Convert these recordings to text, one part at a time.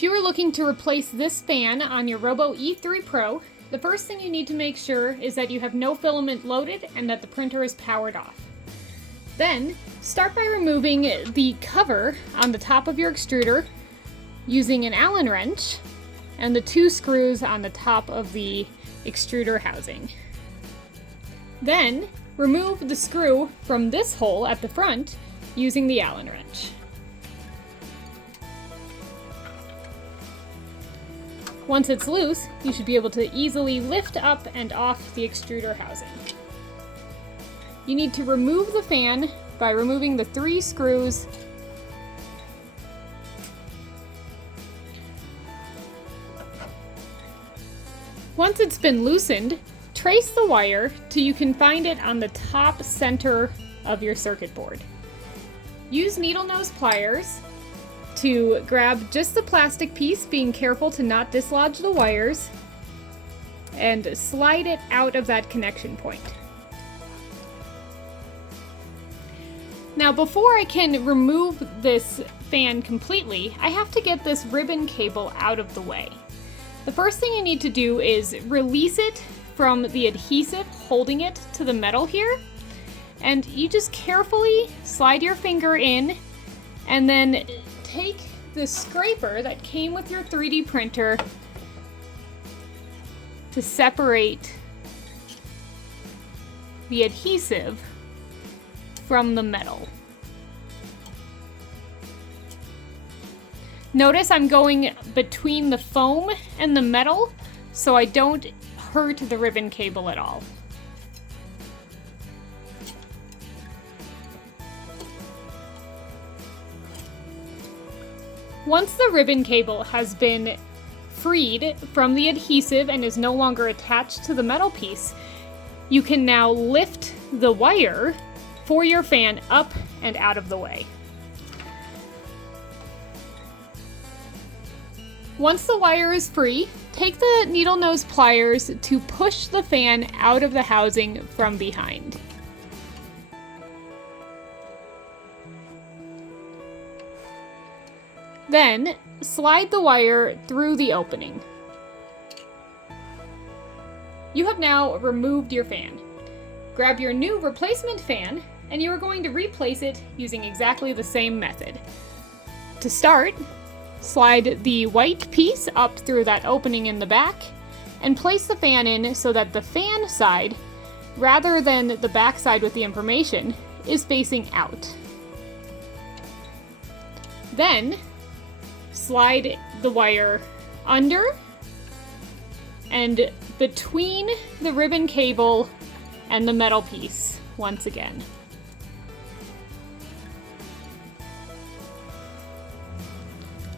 If you are looking to replace this fan on your Robo E3 Pro, the first thing you need to make sure is that you have no filament loaded and that the printer is powered off. Then, start by removing the cover on the top of your extruder using an Allen wrench and the 2 screws on the top of the extruder housing. Then, remove the screw from this hole at the front using the Allen wrench. Once it's loose, you should be able to easily lift up and off the extruder housing. You need to remove the fan by removing the 3 screws Once it's been loosened, trace the wire till you can find it on the top center of your circuit board. Use needle nose pliers to grab just the plastic piece, being careful to not dislodge the wires, and slide it out of that connection point. Now, before I can remove this fan completely, I have to get this ribbon cable out of the way. The first thing you need to do is release it from the adhesive holding it to the metal here, and you just carefully slide your finger in and then take the scraper that came with your 3D printer to separate the adhesive from the metal. Notice I'm going between the foam and the metal so I don't hurt the ribbon cable at all. Once the ribbon cable has been freed from the adhesive and is no longer attached to the metal piece, you can now lift the wire for your fan up and out of the way. Once the wire is free, take the needle nose pliers to push the fan out of the housing from behind. Then, slide the wire through the opening. You have now removed your fan. Grab your new replacement fan, and you are going to replace it using exactly the same method. To start, slide the white piece up through that opening in the back, and place the fan in so that the fan side, rather than the back side with the information, is facing out. Then, slide the wire under and between the ribbon cable and the metal piece once again.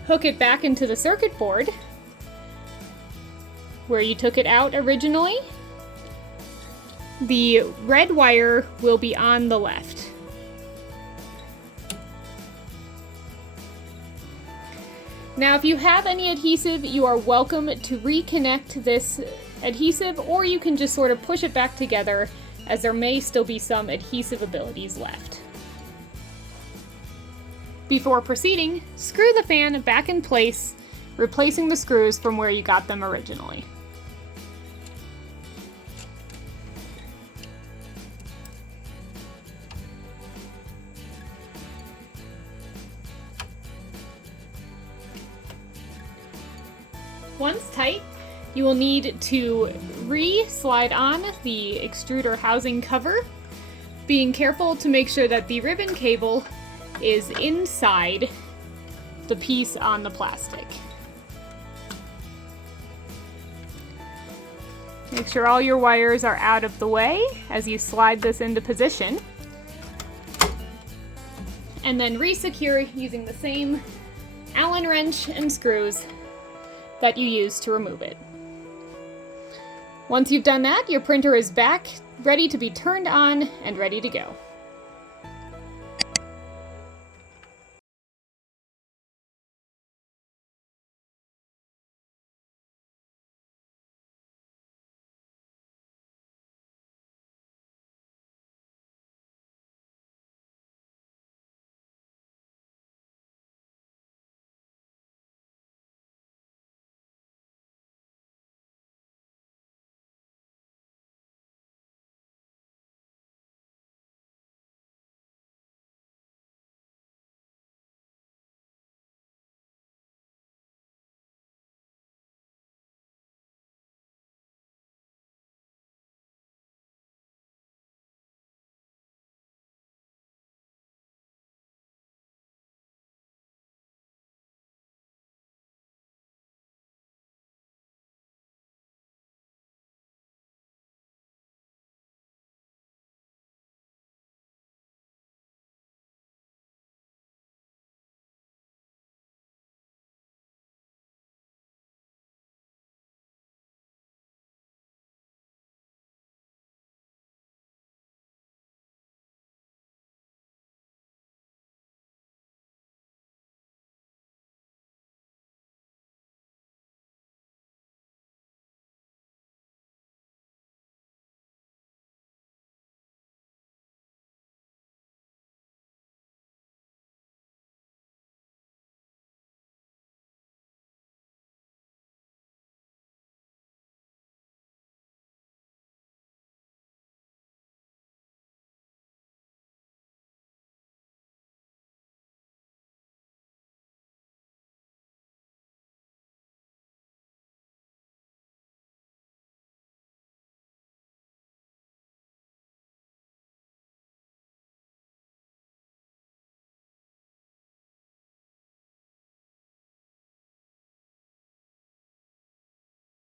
Hook it back into the circuit board where you took it out originally. The red wire will be on the left. Now, if you have any adhesive, you are welcome to reconnect this adhesive, or you can just sort of push it back together, as there may still be some adhesive abilities left. Before proceeding, screw the fan back in place, replacing the screws from where you got them originally. Once tight, you will need to re-slide on the extruder housing cover, being careful to make sure that the ribbon cable is inside the piece on the plastic. Make sure all your wires are out of the way as you slide this into position. And then re-secure using the same Allen wrench and screws that you used to remove it. Once you've done that, your printer is back, ready to be turned on and ready to go.